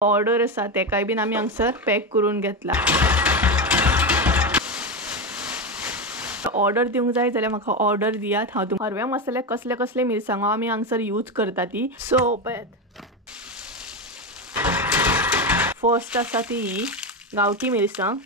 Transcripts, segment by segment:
Order आसा तेकाय bin आमी हांगसर पॅक करून घेतला। ऑर्डर दिवंक जाय जाल्यार म्हाका ऑर्डर दियात। हांव तुमकां हरव्या मसाल्याक कसले कसले मिरसांगो आमी हांगसर यूज करता ती सो पळयात। फर्स्ट आसा ती गांवठी मिरसांग।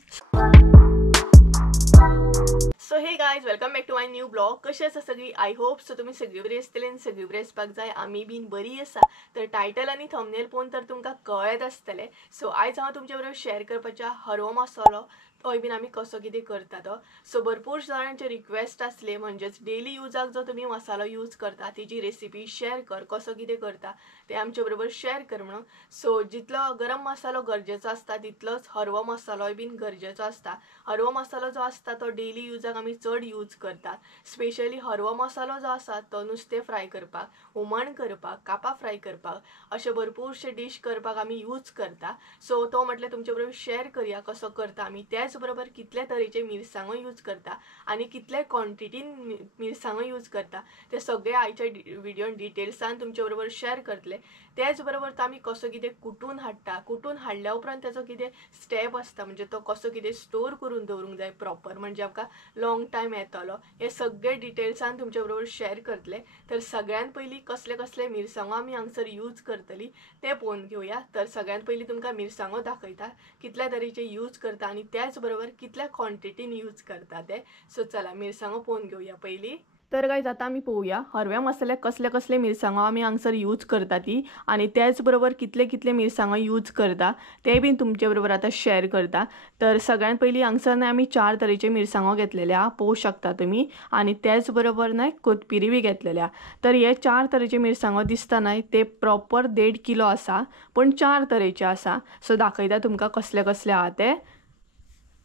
So hey guys, welcome back to my new blog. कशी आसा सगळी? आय होप सो तुमी सगळी बरी आसतली आनी सगळी बरी आसपाक जाय। आमी बीन बरी आसा। तर टायटल आनी थंबनेल पळोवन तर तुमकां कळत आसतलें। सो आयज हांव तुमचे बरोबर शेअर करपाचें हरवो मसालो तोय बीन आमी कसो कितें करता तो। सो भरपूर जाणांचे रिक्वेस्ट आसले, म्हणजेच डेली युजाक जो तुमी मसालो यूज करता तेजी रेसिपी शेअर कर, कसो कितें करता ते आमचे बरोबर शेअर कर म्हणून। सो जितलो गरम मसालो गरजेचो आसता तितलोच हरवो मसालोय बीन गरजेचो आसता। हरवो मसालो जो आसता तो डेली युजाक आमी चड यूज करतात। स्पेशली हरवो मसालो जो आसा तो नुस्तें फ्राय करपाक, हुमण करपाक, कापां फ्राय करपाक, अशे भरपूरशे डिश करपाक आमी यूज करता। सो तो म्हटल्यार तुमचे बरोबर शेअर करया कसो करता आमी। त्याच बरोबर कितले तरेचे मिरसांगो यूज करता आनी कितले क्वॉन्टिटीन मिरसांगो यूज करता ते सगळे आयच्या व्हिडिओन डिटेल्सान तुमचे बरोबर शेअर करतले। त्याच बरोबर तो आमी कसो कितें कुटून हाडटा, कुटून हाडल्या उपरांत त्याचो कितें स्टेप आसता, म्हणजे तो कसो कितें स्टोर करून दवरूंक जाय प्रॉपर, म्हणजे आमकां लॉंग टायम येतलो, हे सगळे डिटेल्सान तुमचे बरोबर शेअर करतले। तर सगळ्यात पयलीं कसले कसले मिरसांगो आमी हांगसर यूज करतली ते पळोवन घेवया। तर सगळ्यात पयलीं तुमकां मिरसांगो दाखयता कितल्या तरेचे यूज करता आनी त्याच बरोबर कितल्या क्वॉन्टिटीन यूज करता ते। सो चला मिरसांगो पळोवन घेवया पयलीं। तर गायज आता आमी पळोवया हरव्या मसाल्याक कसले कसले मिरसांगो आमी हांगसर यूज करता ती, आनी त्याच बरोबर कितले कितले मिरसांगो यूज करता ते बीन तुमचे बरोबर आता शेअर करता। तर सगळ्यात पयलीं हांगसर न्हय आमी 4 तरेचे मिरसांगो घेतलेले आहा, पळोवंक शकता तुमी, आनी त्याच बरोबर न्हय कोथमिरी बी घेतलेल्या। तर हे 4 तरेचे मिरसांगो दिसता न्हय ते प्रॉपर 1.5 किलो आसा, पण 4 तरेचे आसा। सो दाखयता तुमकां कसले कसले आहा ते।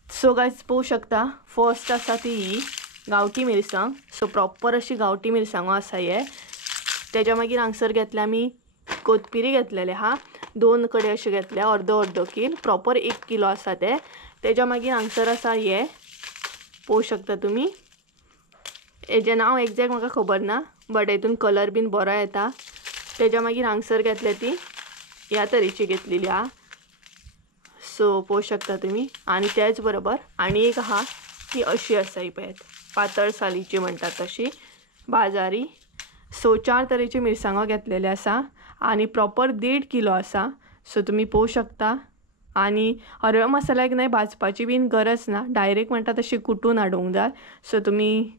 सो गायज पळोवंक शकता, फर्स्ट आसा ती गांवठी मिरसांग। सो प्रॉपर अशी गांवठी मिरसांगो आसा हे। तेच्या मागीर हांगसर घेतले आमी कोथमिरी घेतलेले हा, 2 कडे अशे घेतले, अर्दो अर्दो कील, प्रॉपर 1 किलो आसा ते। तेच्या मागीर हांगसर आसा हे, पळोवंक शकता तुमी, हेजें नांव एक्झॅक्ट म्हाका खबर ना, बट हेतून कलर बीन बरो येता। तेच्या मागीर हांगसर घेतले ती ह्या तरेची घेतलेली हा, सो पळोवंक शकता तुमी। आनी त्याच बरोबर आनी एक आहा ती अशी आसा, ही पळयात, पातळ सालीची म्हणटात तशी, बाजारी। सो 4 तरेचे मिरसांगो घेतलेले आसा आनी प्रॉपर 1.5 किलो आसा। सो तुमी पळोवंक शकता। आनी हरव्या मसाल्याक न्हय भाजपाची बीन गरज ना, डायरेक्ट म्हणटा तशी कुटून हाडूंक जाय। सो तुमी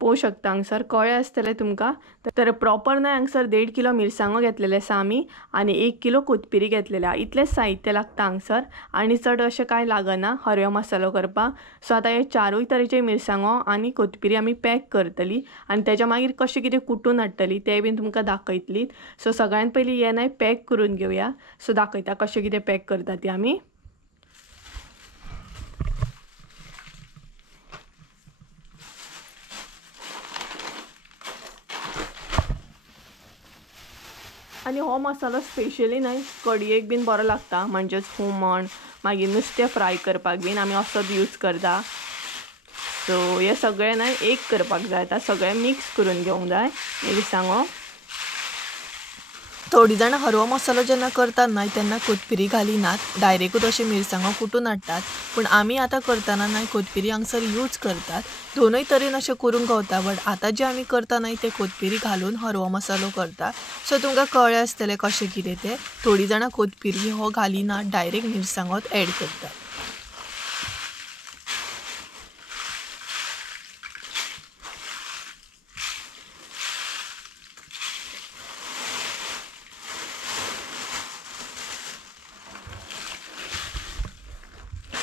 पळोवंक शकता हांगसर कळ्ळें आसतलें तुमकां। तर प्रॉपर न्हय हांगसर 1.5 किलो मिरसांगो घेतलेले आसा आमी, आनी 1 किलो कोथमिरी घेतलेले आहा। इतलेंच साहित्य लागता हांगसर, आनी चड अशें कांय लागना हरव्यो मसालो करपाक। सो आतां हे 4 तरेचे मिरसांगो आनी कोथमिरी आमी पॅक करतली, आनी तेच्या मागीर कशें कितें कुटून हाडटली ते बीन तुमकां दाखयतली। सो सगळ्यात पयलीं हे न्हय पॅक करून घेवया। सो दाखयता कशें कितें पॅक करता ती आमी। आनी हो मसालो स्पेशली न्हय कडयेक बीन बरो लागता, म्हणजेच हुमण मागीर नुस्तें फ्राय करपाक बीन आमी असोच यूज करता। सो हे सगळें न्हय एक करपाक जाय, आतां सगळें मिक्स करून घेवंक जाय मिरसांगो। थोडी जाणां हरवो मसालो जेन्ना करतात न्हय तेन्ना कोथमिरी घालिनात, डायरेक्टूच अशे मिरसांगो कुटून हाडटात, पूण आमी आतां करतना न्हय कोथमिरी हांगसर यूज करतात। दोनूय तरेन अशें करूंक गावता, बट आतां जे आमी करता न्हय ते कोथमिरी घालून हरवो मसालो करता। सो तुमकां कळ्ळें आसतलें कशें कितें ते। थोडी जाणां कोथमिरी हो घालिनात, डायरेक्ट मिरसांगोच ऍड करतात।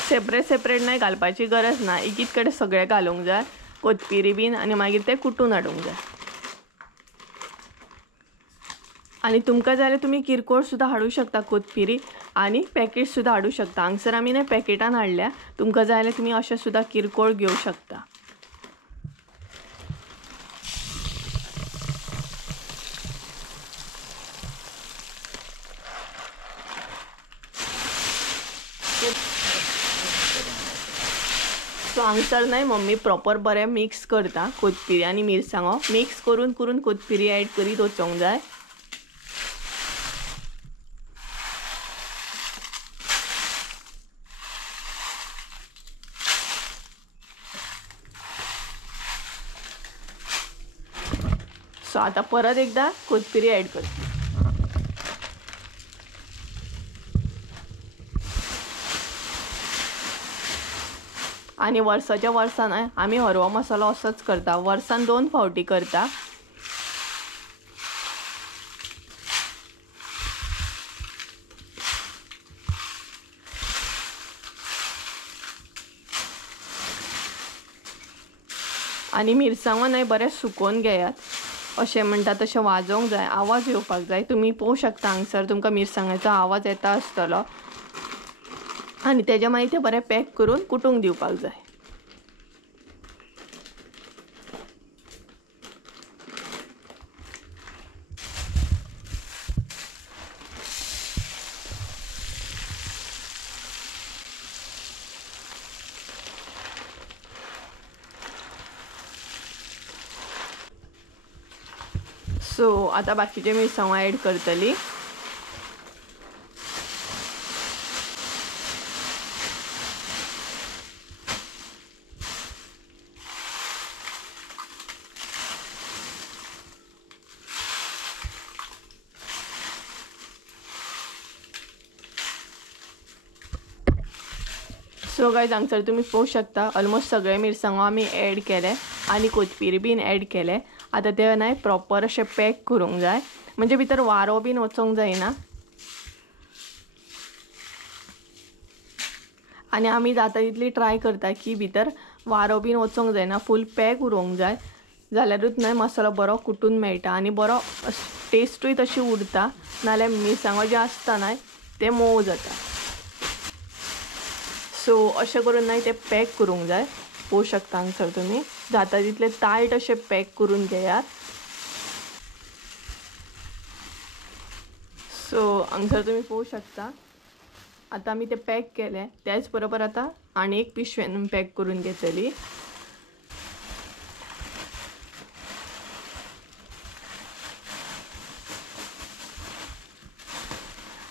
सेपरेट सेपरेट न्हय घालपाची गरज ना, एकीच कडेन सगळें घालूंक जाय कोथमिरी बीन, आनी मागीर ते कुटून हाडूंक जाय। आनी तुमकां जाय जाल्यार तुमी किरकोळ सुद्दां हाडूं शकता कोथमिरी, आनी पॅकेट सुद्दां हाडूं शकता। हांगसर आमी न्हय पॅकेटान हाडल्या, तुमकां जाय जाल्यार तुमी अशें सुद्दां किरकोळ घेवंक शकता। सो हांगसर न्हय मम्मी प्रॉपर बरें मिक्स करता कोथमिरी आनी मिरसांगो, मिक्स करून करून कोथमिरी ऍड करीत वचोंक जाय। सो आता परत एकदा कोथिंबीर ॲड करते. आणि वर्साच्या वर्सान आम्ही हरवा मसालो असोच करता, वर्सान 2 फावटी करता. आणि मिरसांगो बरें सुकोवन घेयात. अशें म्हणटा तशें वाजोवंक जाय, आवाज येवपाक जाय. तुमी पळोवंक शकता हांगसर तुमकां मिरसांगाचो आवाज येता आसतलो. आणि तेज्या मागीर ते बरें पॅक करून कुटूंक दिवपाक जाय. सो आता बाकीचे मिरसांगो ॲड करतली. सो गायज हांगसर तुमी पळोवंक शकता ऑलमोस्ट सगळे मिरसांगो आमी ॲड केले आणि कोथिंबीर बीन ॲड केले. आता ते प्रॉपर अशें पॅक करूंक जाय, म्हणजे भितर वारो बीन वचोंक जायना. आणि आमी जाता तितली ट्राय करता की भितर वारो बीन वचोंक जायना, फूल पॅक उरोंक जाय. जाल्यारूच मसालो बरो कुटून मेळटा आणि बरो टेस्टूय तशी उरता. नाल्यार मिरसांगो जे आसता ते मोव जाता. सो अशें करून ते पॅक करूंक जाय. पळोवंक शकता हांगसर तुमी जाता तितले टायट अशें पॅक करून घेयात. सो हांगसर तुमी पळोवंक शकता आता आमी ते पॅक केले. त्याच बरोबर आता आनी एक पिशवेन पॅक करून घेतली.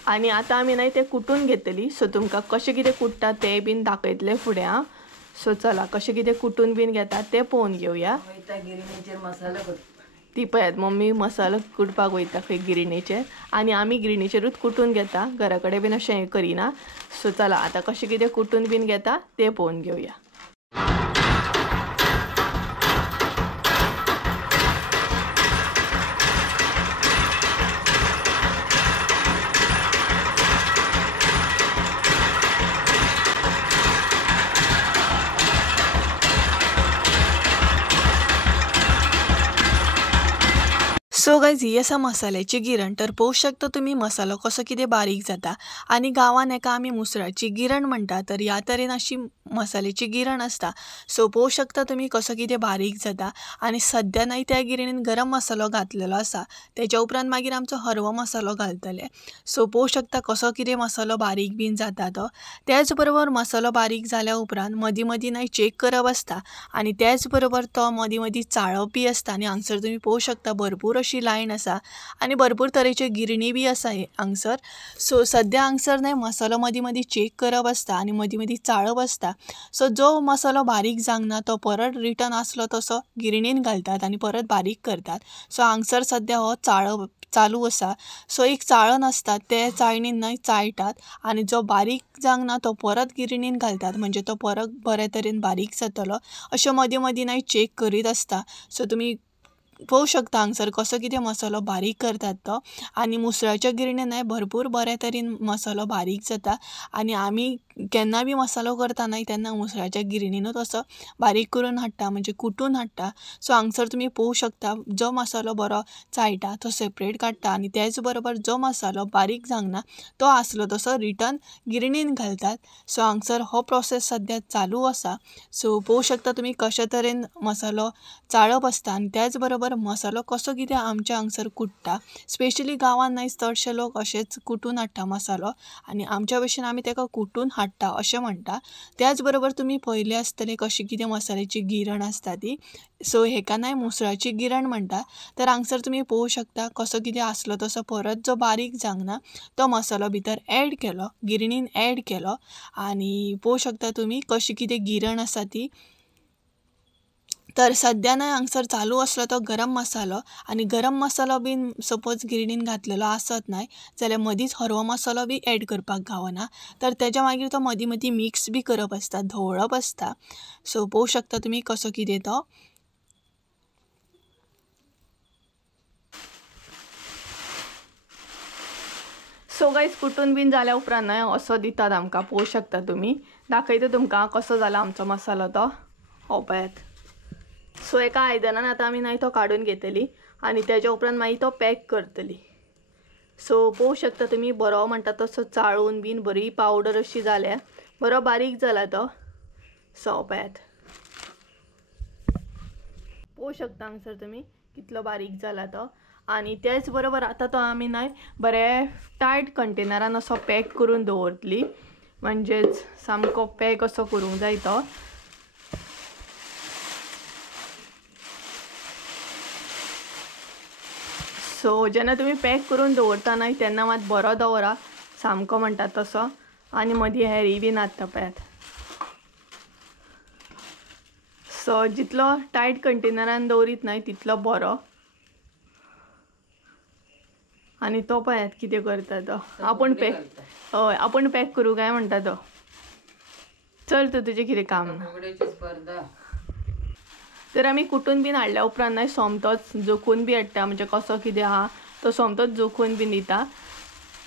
आणि आता आमी ते कुटून घेतली. सो तुमकां कशें कितें कुट्टा ते बीन दाखयतले फुडें हांव. सो चला कशें कितें कुटून बीन घेता ते पळोवन घेवया. ती पळयात मम्मी मसालो कुटपाक वयता खंय गिरणीचेर, आणि आमी गिरणीचेरूच कुटून घेता, घरा कडेन बीन अशें हें करिना. सो चला आता कशें कितें कुटून बीन घेता ते पळोवन घेवया. सो गायज ही आसा मसाल्याची गिरण. तर पळोवंक शकता तुमी मसालो कसो कितें बारीक जाता. आणि गांवान एका आमी मुसराची गिरण म्हणटा, तर ह्या तरेन अशी मसाल्याची गिरण आसता. सो पळोवंक शकता तुमी कसो कितें बारीक जाता. आणि सद्या त्या गिरणीन गरम मसालो घातलेलो आसा. तेच्या उपरांत मागीर आमचो हरवो मसालो घालतले. सो पळोवंक शकता कसो कितें मसालो बारीक बीन जाता तो. त्याच बरोबर मसालो बारीक जाल्या उपरांत मदीं मदीं चेक करप आसता. आणि त्याच बरोबर तो मदीं मदीं चाळप बी आसता. आणि हांगसर तुमी पळोवंक शकता भरपूर अशी लायन आसा आणि भरपूर तरेच्यो गिरणी बी आसा हांगसर. सो सद्या हांगसर मसालो मदीं मदीं चेक करप आसता आणि मदीं मदीं चाळप आसता. सो जो मसालो बारीक जावंक तो परत रिटर्न आसलो तसो गिरणीन घालतात आणि परत बारीक करतात. सो हांगसर सद्या हो चाळप चालू आसा. सो एक चाळण आसता ते चाळणीन चाळटात आणि जो बारीक जावंक तो परत गिरणीन घालतात, म्हणजे तो परत बऱ्या तरेन बारीक जातलो. अशें मदीं मदीं चेक करीत आसता. सो तुमी पळोवंक शकता हांगसर कसो कितें मसालो बारीक करतात तो. आणि मुसळाच्या गिरणीन भरपूर बऱ्या तरेन मसालो बारीक जाता. आणि आमी केन्ना बी मसालो करता तेन्ना मुसळाच्या गिरणीनूच असो बारीक करून हाडटा, म्हणजे कुटून हाडटा. सो हांगसर तुमी पळोवंक शकता जो मसालो बरो चाळटा तो सेपरेट काडटा आणि त्याच बरोबर जो मसालो बारीक जावंक ना तो आसलो तसो रिटर्न गिरणीन घालतात. सो हांगसर हो प्रोसेस सद्या चालू आसा. सो पळोवंक शकता तुमी कशा तरेन मसालो चाळप आसता आणि त्याच बरोबर मसालो कसो कितें आमच्या हांगसर कुट्टा. स्पेशली गांवान चडशे लोक अशेंच कुटून हाडटा मसालो, आणि आमच्या भशेन आमी तेका कुटून हाडटा अशें म्हणटा. त्याच बरोबर तुमी पळयलें आसतलें कशी कितें मसाल्याची गिरण आसता ती. सो हेका मुसळाची गिरण म्हणटा. तर हांगसर तुमी पळोवंक शकता कसो कितें आसलो तसो परत जो बारीक जावंक ना तो मसालो भितर ॲड केलो, गिरणीन ॲड केलो. आणि पळोवंक शकता तुमी कशी कितें गिरण आसा ती. तर सध्या नाही हांगसर चालू असलो तो गरम मसालो, आणि गरम मसालो बीन सपोज गिरणीन घातलेलो आसत नाही जाल्यार मदींच हरवो मसालो बी ॲड करपाक गावना. तर तेच्या मागीर तो मदीं मदीं मिक्स बी करप आसता, धवळप आसता. सो पळोवं शकता तुमी कसो कितें तो. सो गायज कुटून बीन जाल्या उपरांत न्हय असो दितात आमकां, पळोवं शकता तुमी. दाखयता तुमकां कसो जाला आमचो मसालो तो. हो पळयात. सो एका आयदनान आतां आमी न्हय तो काडून घेतली आनी तेच्या उपरांत मागीर तो पॅक करतली. सो पळोवं शकता तुमी बरो म्हणटा तसो चाळून बीन बरी पावडर अशी जाल्या, बरो बारीक जाला तो. सो पळयात, पळोवं शकता हांगसर तुमी कितलो बारीक जाला तो. आणि त्याच बरोबर आता तो आमी न्हय बरे टायट कंटेनरान असो पॅक करून दवरतली, म्हणजेच सामको पॅक असो करूंक जाय तो. सो जेन्ना तुमी पॅक करून दवरता न्हय तेन्ना मात बरो दवरा, सामको म्हणटा तसो, आनी मदीं हेरी बी नासता पळयात. सो जितलो टायट कंटेनरान दवरीत न्हय तितलो बरो. आणि तो पळयात कितें करता तो. आपण पॅक, हय आपण पॅक करूं काय म्हणटा तो. चल तर तुजें कितें काम ना. तर आमी कुटून बीन हाडल्या उपरांत न्हय सोमतोच जोखून बी हाडटा, म्हणजे कसो कितें आहा तो सोमतोच जोखून बीन दिता.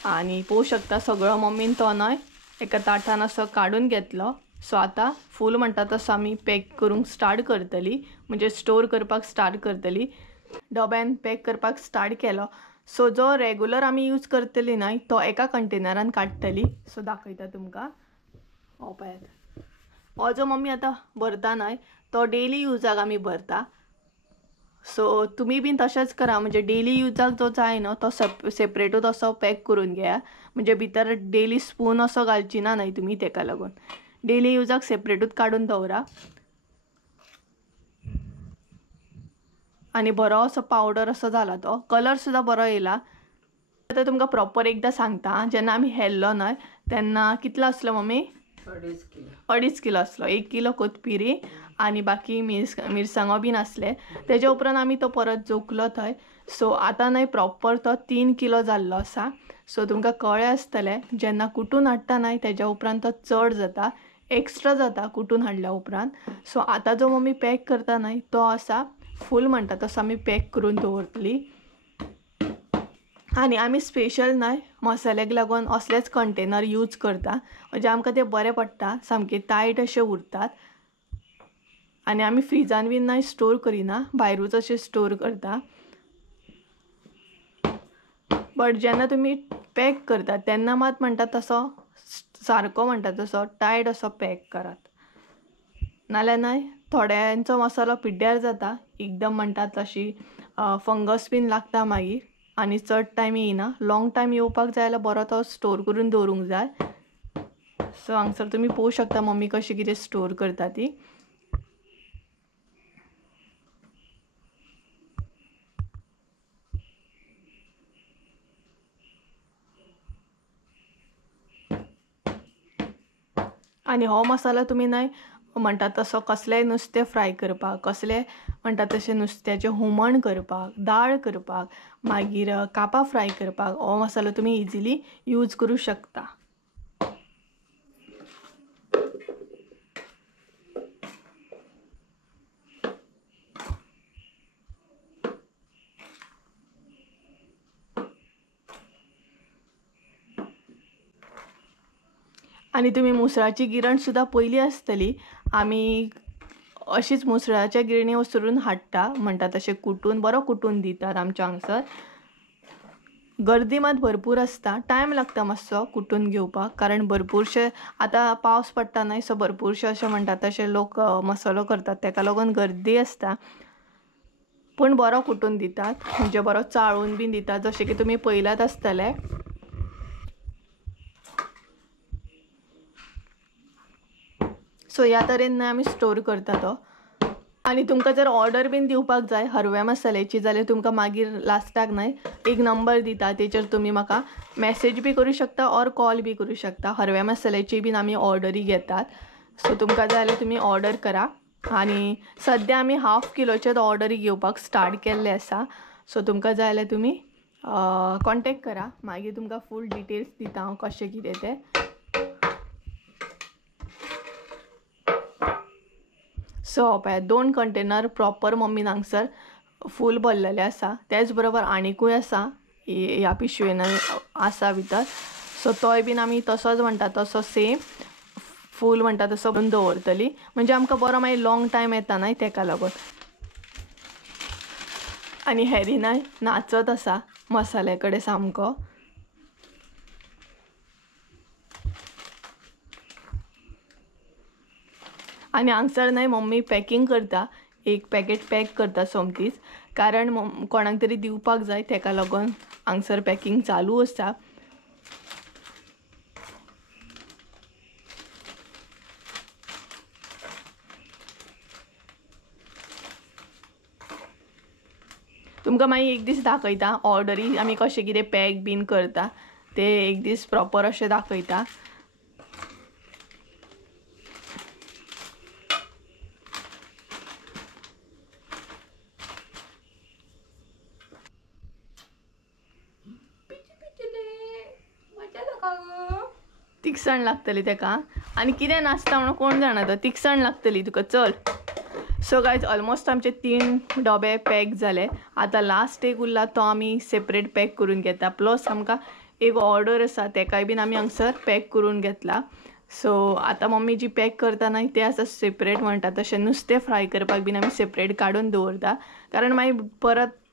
आनी पळोवं शकता सगळो मम्मीन तो न्हय एका ताटान असो काडून घेतलो. सो आतां फूल म्हणटा तसो आमी पॅक करूंक स्टार्ट करतली, म्हणजे स्टोर करपाक स्टार्ट करतली. डब्यान पॅक करपाक स्टार्ट केलो. सो जो रेगुलर आमी यूज करतली न्हय तो एका कंटेनरान काडटली. सो दाखयता तुमकां. हो पळयात, हो जो मम्मी आतां भरता न्हय तो डेली यूजाक आमी भरता. सो तुमी बीन तशेंच करा, म्हणजे डेली यूजाक जो जाय न्हय तो सेपरेटूच असो पॅक करून घेया, म्हणजे भितर डेली स्पून असो घालची ना न्हय तुमी, तेका लागून डेली यूजाक सेपरेटूच काडून दवरा. आणि बरो असो पावडर असो जाला तो. कलर सुद्दां बरो येयला. आता तुमकां प्रॉपर एकदां सांगता, जेन्ना आमी हेल्लो न्हय तेन्ना कितलो आसलो मम्मी? 2.5 किलो आसलो. 1 किलो कोथमिरी आनी बाकी मिरसांगो बीन आसले. तेच्या उपरांत आमी तो परत जोखलो थंय. सो आतां न्हय प्रॉपर तो 3 किलो जाल्लो आसा. सो तुमकां कळ्ळें आसतलें जेन्ना कुटून हाडटा न्हय तेच्या उपरांत तो चड जाता, एक्स्ट्रा जाता कुटून हाडल्या उपरांत. सो आतां जो मम्मी पॅक करता न्हय तो आसा फूल म्हणटा तसो आमी पॅक करून दवरतली. आनी आमी स्पेशल न्हय मसाल्याक लागून असलेच कंटेनर यूज करता, म्हणजे आमकां ते बरे पडटा, सामके टायट अशे उरतात. आनी आमी फ्रिजान बीन न्हय स्टोर करिना, भायरूच अशे स्टोर करता. बट जेन्ना तुमी पॅक करता तेन्ना मात म्हणटा तसो सारको म्हणटा तसो टायट असो पॅक करात, नाल्यार न्हय थोड्यांचो मसालो पिड्ड्यार जाता, एकदम म्हणटा तशी फंगस बीन लागता मागीर, आनी चड टायम येयना. लॉंग टायम येवपाक जाय जाल्यार बरो तो स्टोर करून दवरूंक जाय. सो हांगसर तुमी पळोवं शकता मम्मी कशी कितें स्टोर करता ती. आनी हो मसालो तुमी न्हय म्हणटा तसो कसलेंय नुस्तें फ्राय करपाक, कसलें म्हणटा तशें नुस्त्याचें हुमण करपाक, दाळ करपाक, मागीर कापां फ्राय करपाक हो मसालो तुमी इजिली यूज करूं शकता. आनी तुमी मुसळाची गिरण सुद्दां पयली आसतली. आमी अशीच मुसळाच्या गिरणी वचून हाडटा, म्हणटा तशें कुटून बरो कुटून दितात आमच्या हांगसर. गर्दी मात भरपूर आसता, टायम लागता मातसो कुटून घेवपाक, कारण भरपूरशे आतां पावस पडटा न्हय सो भरपूरशे अशे म्हणटा तशे लोक मसालो करतात, तेका लागून गर्दी आसता. पूण बरो कुटून दितात, म्हणजे बरो चाळून बीन दितात, जशें की तुमी पयलात आसतले. सो ह्या तरेन न्हय आमी स्टोर करता तो. आनी तुमकां जर ऑर्डर बीन दिवपाक जाय हरव्या मसाल्याची जाल्यार तुमकां मागीर लास्टाक न्हय एक नंबर दिता, तेचेर तुमी म्हाका मेसेज बी करूं शकता ऑर कॉल बी करूं शकता. हरव्या मसाल्याची बीन आमी ऑर्डरी घेतात. सो तुमकां जाय जाल्यार तुमी ऑर्डर करा. आणि सध्या आमी हाफ किलोचे ऑर्डरी घेवपाक स्टार्ट केल्ले आसा. सो तुमकां जाय जाल्यार तुमी कॉन्टेक्ट करा. मागीर तुमकां फूल डिटेल्स दिता हांव कशें कितें तें. सो पळय 2 कंटेनर प्रॉपर मम्मीन हांगसर फूल भरलेले आसा. त्याच बरोबर आनीकूय आसा ह्या पिशवेन आसा भितर. सो तोय बीन आमी तसोच म्हणटा तसो सेम फूल म्हणटा तसो भरून दवरतली. म्हणजे आमकां बरो मागीर लॉंग टायम येता न्हय तेका लागून. आनी हेरिनाय नाचत आसा मसाले कडेन सामको. आनी हांगसर न्हय मम्मी पॅकिंग करता. एक पॅकेट पॅक करता सोमतीच. कारण कोणाक तरी दिवपाक जाय तेका लागून हांगसर पॅकिंग चालू आसा. तुमकां मागीर एक दीस दाखयता ऑर्डरी आमी कशें कितें पॅक बीन करता ते एक दीस प्रॉपर अशें दाखयता. तिखसण लागतली तेका. आनी कितें नासता म्हणून कोण जाणा तो तिखसण लागतली तुका. चल. सो गायज ऑलमोस्ट आमचे 3 डबे पॅक झाले. आता लास्ट एक उरला तो आमी सेपरेट पॅक करून घेता. प्लस आमकां एक ऑर्डर आसा तेकाय बीन आमी हांगसर पॅक करून घेतला. सो आता मम्मी जी पॅक करता न्हय ते आसा सेपरेट म्हणटा तशें. नुस्तें फ्राय करपाक बीन आमी सेपरेट काडून दवरता. कारण मागीर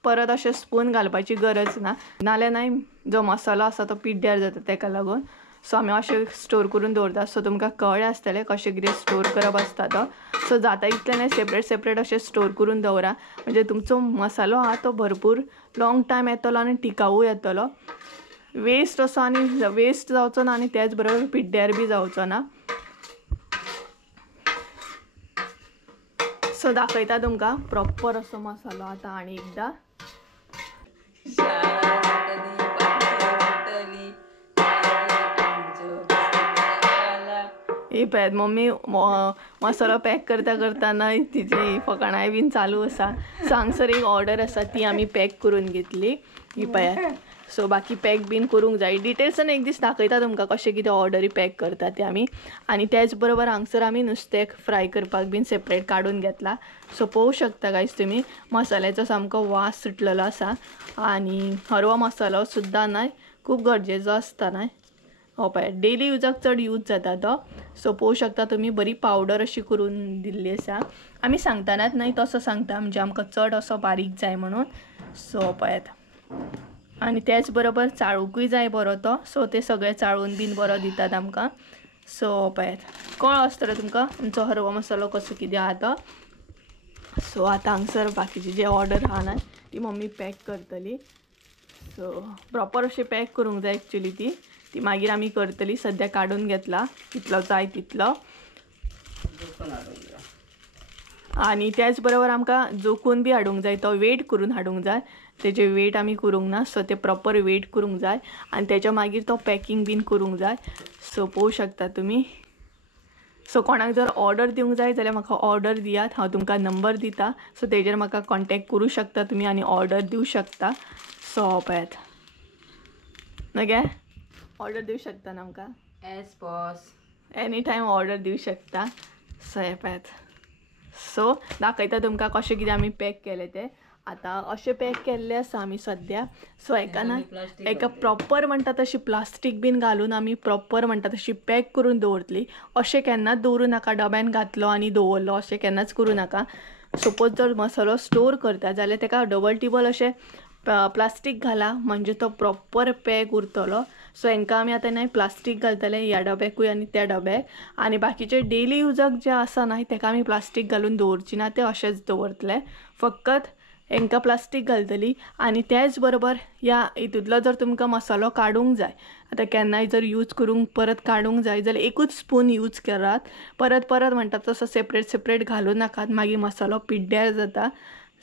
परत अशें स्पून घालपाची गरज ना. नाल्यार न्हय जो मसालो आसा तो पिड्ड्यार जाता तेका लागून. सो आमी अशें स्टोर करून दवरता. सो तुमकां कळ्ळें आसतलें कशें कितें स्टोर करप आसता तो. सो जाता इतलें न्हय सेपरेट अशें स्टोर करून दवरा. म्हणजे तुमचो मसालो आहा तो भरपूर लॉंग टायम येतलो आनी टिकावू येतलो. वेस्ट असो आनी वेस्ट जावचो ना आनी त्याच बरोबर पिड्ड्यार बी जावचो ना. सो दाखयता तुमकां प्रॉपर असो मसालो आता आनी एकदा. ही पळयात मम्मी मसालो पॅक करता करता न्हय तिची फकाणाय बीन चालू आसा. सो हांगसर एक ऑर्डर आसा ती आमी पॅक करून घेतली. ही पळयात. सो बाकी पॅक बीन करूंक जाय. डिटेल्सान एक दीस दाखयता तुमकां कशें कितें ऑर्डरी पॅक करता ते आमी. आनी त्याच बरोबर हांगसर आमी नुस्तें फ्राय करपाक बीन सेपरेट काडून घेतला. सो पळोवंक शकता गायज तुमी मसाल्याचो सामको वास सुटलेलो आसा. आनी हरवो मसालो सुद्दां न्हय खूब गरजेचो आसता न्हय. हो पळय डेली युजाक चड यूज जाता तो. सो पळोवंक शकता तुमी बरी पावडर अशी करून दिल्ली आसा. आमी सांगतानाच न्हय तसो सांगता म्हणजे आमकां चड असो बारीक जाय म्हणून. सो पळयात. आनी त्याच बरोबर चाळूकूय जाय बरो तो. सो ते सगळे चाळून बीन बरो दितात आमकां. सो पळयात कळ्ळो आसतलो तुमकां तुमचो हरवो मसालो कसो कितें आहा तो. सो आतां हांगसर बाकीची जी ऑर्डर आहा न्हय ती मम्मी पॅक करतली. सो प्रॉपर अशें पॅक करूंक जाय एक्चुली ती मागीर आमी करतली. सद्या काडून घेतला कितलो जाय तितलो. आनी त्याच बरोबर आमकां जोखून बी हाडूंक जाय तो वेट करून हाडूंक जाय. तेजे वेट आमी करूंक ना. सो ते प्रॉपर वेट करूंक जाय आनी तेच्या मागीर तो पॅकिंग बीन करूंक जाय. सो पळोवंक शकता तुमी. सो कोणाक जर ऑर्डर दिवंक जाय जाल्यार म्हाका ऑर्डर दियात. हांव तुमकां नंबर दिता. सो तेजेर म्हाका कॉन्टेक्ट करूं शकता तुमी आनी ऑर्डर दिवं शकता. सो पळयात नगे ऑर्डर दिवं शकता ना आमकां एज पॉस एनी टायम ऑर्डर दिवं शकता. सो हे पळयात. सो दाखयता तुमकां कशें कितें आमी पॅक केलें तें. आतां अशें पॅक केल्लें आसा आमी सद्या. सो हेका ना हेका प्रॉपर म्हणटा तशी प्लास्टीक बीन घालून आमी प्रॉपर म्हणटा तशी पॅक करून दवरतली. अशें केन्नाच दवरूं नाका डब्यान घातलो आनी दवरलो अशें केन्नाच करूं नाका. सपोज जर मसालो स्टोर करता जाल्यार तेका डबल टिबल अशें प्लास्टीक घाला म्हणजे तो प्रॉपर पॅक उरतलो. सो हांकां आमी आतां न्हय प्लास्टीक घालतले ह्या डब्याकूय आनी त्या डब्याक. आनी बाकीचे डेली युजाक जे आसा न्हय तेका आमी प्लास्टीक घालून दवरची ना ते अशेंच दवरतले. फकत हांकां प्लास्टीक घालतली. आनी त्याच बरोबर ह्या हितूंतलो जर तुमकां मसालो काडूंक जाय आतां केन्नाय जर यूज करूंक परत काडूंक जाय जाल्यार एकूच स्पून यूज करात. परत म्हणटा तसो सेपरेट घालूं नाकात मागीर मसालो पिड्ड्यार जाता.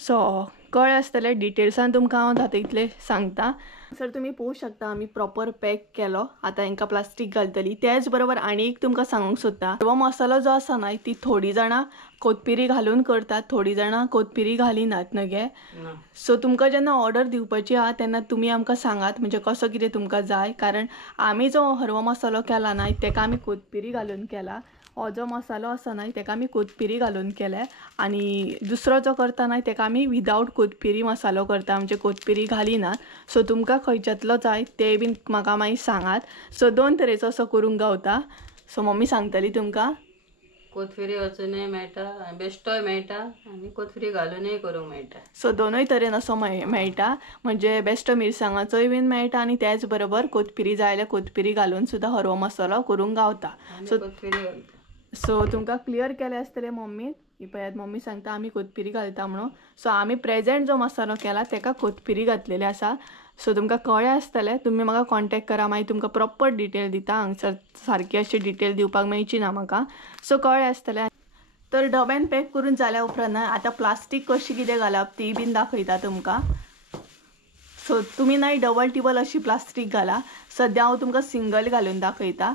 सो कळ्ळें आसतलें डिटेल्सान तुमकां हांव जाता तितलें सांगता. सर तुमी पळोवं शकता आमी प्रॉपर पॅक केलो. आतां हांकां प्लास्टीक घालतली. त्याच बरोबर आनी एक तुमकां सांगूंक सोदता, हरवो मसालो जो आसा न्हय ती थोडी जाणां कोथमिरी घालून करतात, थोडी जाणां कोथमिरी घालिनात न्हय गे. सो तुमकां जेन्ना ऑर्डर दिवपाची आहा तेन्ना तुमी आमकां सांगात म्हणजे कसो कितें तुमकां जाय. कारण आमी जो हरवो मसालो केला न्हय तेका आमी कोथमिरी घालून केला. हो जो मसालो आसा न्हय तेका आमी कोथमिरी घालून केले आनी दुसरो जो करता न्हय तेका आमी विदावट कोथमिरी मसालो करता म्हणजे कोथमिरी घालिनात. सो तुमकां खंयच्यातलो जाय ते बीन म्हाका मागीर सांगात. सो दोन तरेचो असो करूंक गावता. सो मम्मी सांगतली तुमकां. कोथमिरी वचूनय मेळटा, बेश्टोय मेळटा आनी कोथमिरी घालूनय करूंक मेळटा. सो दोनूय तरेन असो मेळटा म्हणजे बेश्टो मिरसांगाचोय बीन मेळटा आनी त्याच बरोबर कोथमिरी जाय जाल्यार कोथमिरी घालून सुद्दां हरवो मसालो करूंक गावता. सो कोथमिरी घालता. सो तुमकां क्लियर केलें आसतलें मम्मी. ही पळयात मम्मी सांगता आमी कोथमिरी घालता म्हणून. सो आमी प्रेझेंट जो मसालो केला तेका कोथमिरी घातलेली आसा. सो तुमकां कळ्ळें आसतलें. तुमी म्हाका कॉन्टेक्ट करा मागीर तुमकां प्रॉपर डिटेल दिता. हांगसर सारकी अशी डिटेल दिवपाक मेळची ना म्हाका. सो कळ्ळें आसतलें. तर डब्यान पॅक करून जाल्या उपरांत आतां प्लास्टीक कशी कितें घालप ती बीन दाखयता तुमकां. सो तुमी न्हय डबल टिबल अशी प्लास्टीक घाला. सद्या हांव तुमकां सिंगल घालून दाखयता.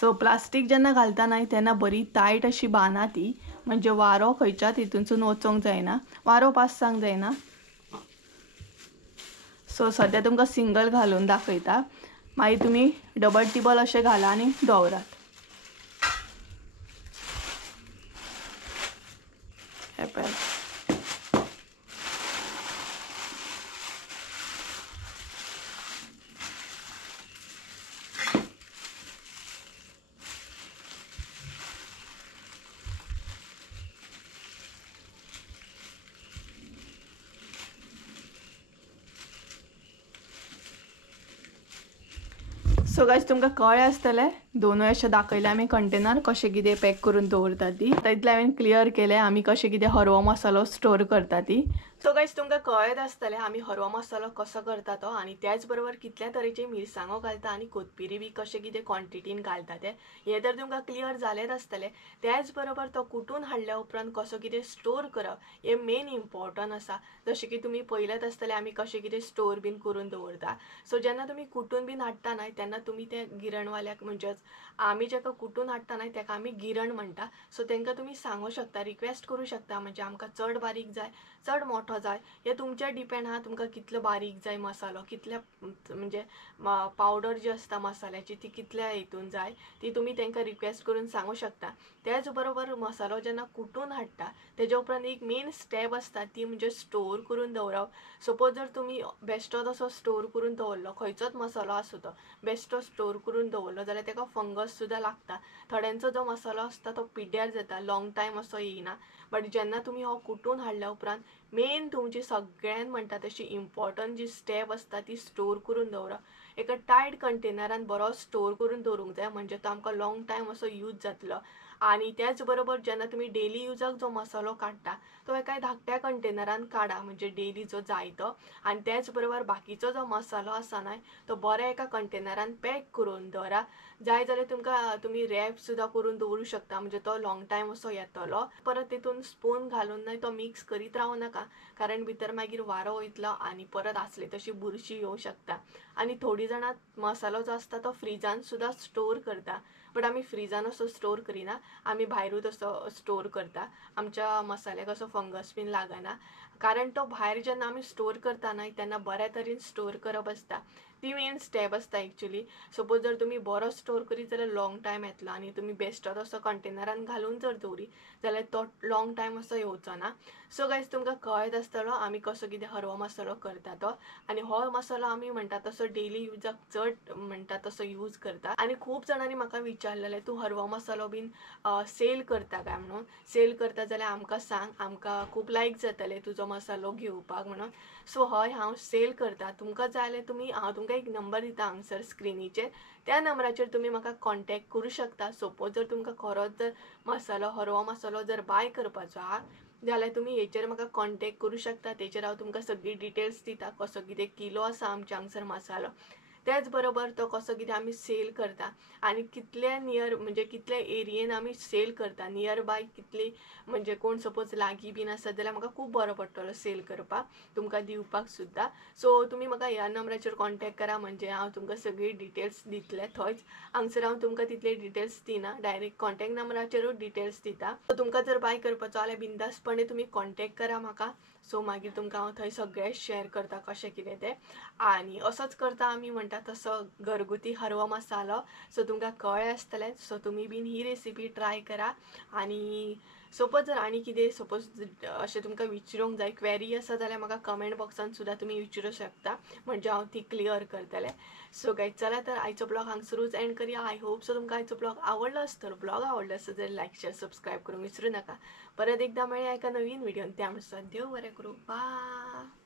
सो प्लास्टीक जेन्ना घालता न्हय तेन्ना बरी टायट अशी बांदा ती म्हणजे वारो खंयच्याच हितूनसून वचोंक जायना, वारो पास जावंक जायना. सो सद्या तुमकां सिंगल घालून दाखयता. मागीर तुमी डबल टिबल अशें घाला आनी दवरात. हे पळय. सो गायज तुमकां कळ्ळें आसतलें दोनूय अशें दाखयलें आमी कंटेनर कशें कितें पॅक करून दवरता ती. तितलें हांवें क्लियर केलें आमी कशें कितें हरवो मसालो स्टोर करता ती. सो गायज तुमकां कळत आसतलें आमी हरवो मसालो कसो करता तो आनी त्याच बरोबर कितल्या तरेचे मिरसांगो घालता आनी कोथमिरी बी कशें कितें क्वॉन्टिटीन घालता तें. हें तर तुमकां क्लियर जालेंच आसतलें. त्याच बरोबर तो कुटून हाडल्या उपरांत कसो कितें स्टोर करप हें मेन इम्पॉर्टंट आसा. जशें की तुमी पळयलेंच आसतलें आमी कशें कितें स्टोर बीन करून दवरता. सो जेन्ना तुमी कुटून बीन हाडटा न्हय तेन्ना तुमी तें गिरणवाल्याक म्हणजेच आमी जेका कुटून हाडटा न्हय तेका आमी गिरण म्हणटा. सो तांकां तुमी सांगूं शकता, रिक्वेस्ट करूं शकता म्हणजे आमकां चड बारीक जाय चड मोठो जाय हें तुमचेर डिपेंड आहा. तुमकां कितलो बारीक जाय मसालो, कितल्या म्हणजे पावडर जी आसता मसाल्याची ती कितल्या हितून जाय ती तुमी तांकां रिक्वेस्ट करून सांगूं शकता. त्याच बरोबर मसालो जेन्ना कुटून हाडटा तेज्या उपरांत एक मेन स्टेप आसता ती म्हणजे स्टोर करून दवरप. सपोज जर तुमी बेश्टो तसो स्टोर करून दवरलो खंयचोच मसालो आसूं तो बेश्टो स्टोर करून दवरलो जाल्यार ताका फंगस सुद्दां लागता. थोड्यांचो जो मसालो आसता तो पिड्ड्यार जाता, लॉंग टायम असो येयना. बट जेन्ना तुमी हो कुटून हाडल्या उपरांत मेन तुमची सगळ्यांत म्हणटा तशी इम्पॉर्टंट जी स्टेप आसता ती स्टोर करून दवरप. एका टायट कंटेनरान बरो स्टोर करून दवरूंक जाय म्हणजे तो आमकां लॉंग टायम असो यूज जातलो. आनी त्याच बरोबर जेन्ना तुमी डेली युजाक जो मसालो काडटा तो एका धाकट्या कंटेनरान काडा म्हणजे डेली जो जाय तो. आनी त्याच बरोबर बाकीचो जो मसालो आसा न्हय तो बऱ्या एका कंटेनरान पॅक करून दवरा. जाय जाल्यार तुमकां तुमी रॅप सुद्दां करून दवरूं शकता म्हणजे तो लॉंग टायम असो येतलो. परत तितून स्पून घालून न्हय तो मिक्स करीत रावं नाका कारण भितर मागीर वारो वयतलो आनी परत आसली तशी बुरशी येवं शकता. आनी थोडी जाणां मसालो जो आसता तो फ्रिजान सुद्दां स्टोर करता. बट आमी फ्रिजान असो स्टोर करिना, आमी भायरूच असो स्टोर करता. आमच्या मसाल्याक असो फंगस बीन लागना कारण तो भायर जेन्ना आमी स्टोर करता न्हय तेन्ना बऱ्या तरेन स्टोर करप आसता. ती मेन स्टेप आसता एक्चुली. सपोज जर तुमी बरो स्टोर करीत जाल्यार लॉंग टायम येतलो आनी तुमी बेश्टो तसो कंटेनरान घालून जर दवरी जाल्यार तो लॉंग टायम असो येवचो ना. सो गायज तुमकां कळत आसतलो आमी कसो कितें हरवो मसालो करता तो. आनी हो मसालो आमी म्हणटा तसो डेली युजाक चड म्हणटा तसो यूज करता. आनी खूब जाणांनी म्हाका विचारलेलें तूं हरवो मसालो बीन सेल करता काय म्हणून. सेल करता जाल्यार आमकां सांग, आमकां खूब लायक जातलें तुजो मसालो घेवपाक म्हणून. सो हय हांव सेल करता. तुमकां जाय जाल्यार तुमी हांव तुमकां एक नंबर दिता हांगसर स्क्रिनीचेर. त्या नंबराचेर तुमी म्हाका कॉन्टेक्ट करूं शकता. सपोज जर तुमकां खरोच जर मसालो हरवो मसालो जर बाय करपाचो आहा जाल्यार तुमी हेचेर म्हाका कॉन्टेक्ट करूं शकता. तेचेर हांव तुमकां सगळी डिटेल्स दिता कसो कितें किलो आसा आमच्या हांगसर मसालो त्याच बरोबर तो कसो कितें आमी सेल करता आनी कितल्या नियर म्हणजे कितल्या एरियेन आमी सेल करता नियर बाय कितली म्हणजे कोण सपोज लागीं बीन आसत जाल्यार म्हाका खूब बरो पडटलो सेल करपाक तुमकां दिवपाक सुद्दां. सो तुमी म्हाका ह्या नंबराचेर कॉन्टॅक्ट करा म्हणजे हांव तुमकां सगळी डिटेल्स दितले थंयच. हांगसर हांव तुमकां तितले डिटेल्स दिना, डायरेक्ट कॉन्टॅक्ट नंबराचेरूच डिटेल्स दिता. सो तुमकां जर बाय करपाचो जाल्यार बिंदासपणे तुमी कॉन्टॅक्ट करा म्हाका. सो मागीर तुमकां हांव थंय सगळें शेअर करता कशें कितें तें. आनी असोच करता आमी म्हणटा तसो घरगुती हरवो मसालो. सो तुमकां कळ्ळें आसतलें. सो तुमी बीन ही रेसिपी ट्राय करा. आनी सपोज जर आनी कितें सपोज अशें तुमकां विचारूंक जाय क्वेरी आसा जाल्यार म्हाका कमेंट बॉक्सान सुद्दां तुमी विचारूं शकता म्हणजे हांव ती क्लियर करतलें. सो गायज चला तर आयचो ब्लॉग हांगसरूच एंड करूया. आय होप सो तुमकां आयचो ब्लॉग आवडलो आसतलो. ब्लॉग आवडलो आसत जाल्यार लायक शेअर सबस्क्राईब करूंक विसरूं नाका. परत एकदा मेळया एका नवीन व्हिडिओन. त्या म्हणसर देव बरें करूं. बाय.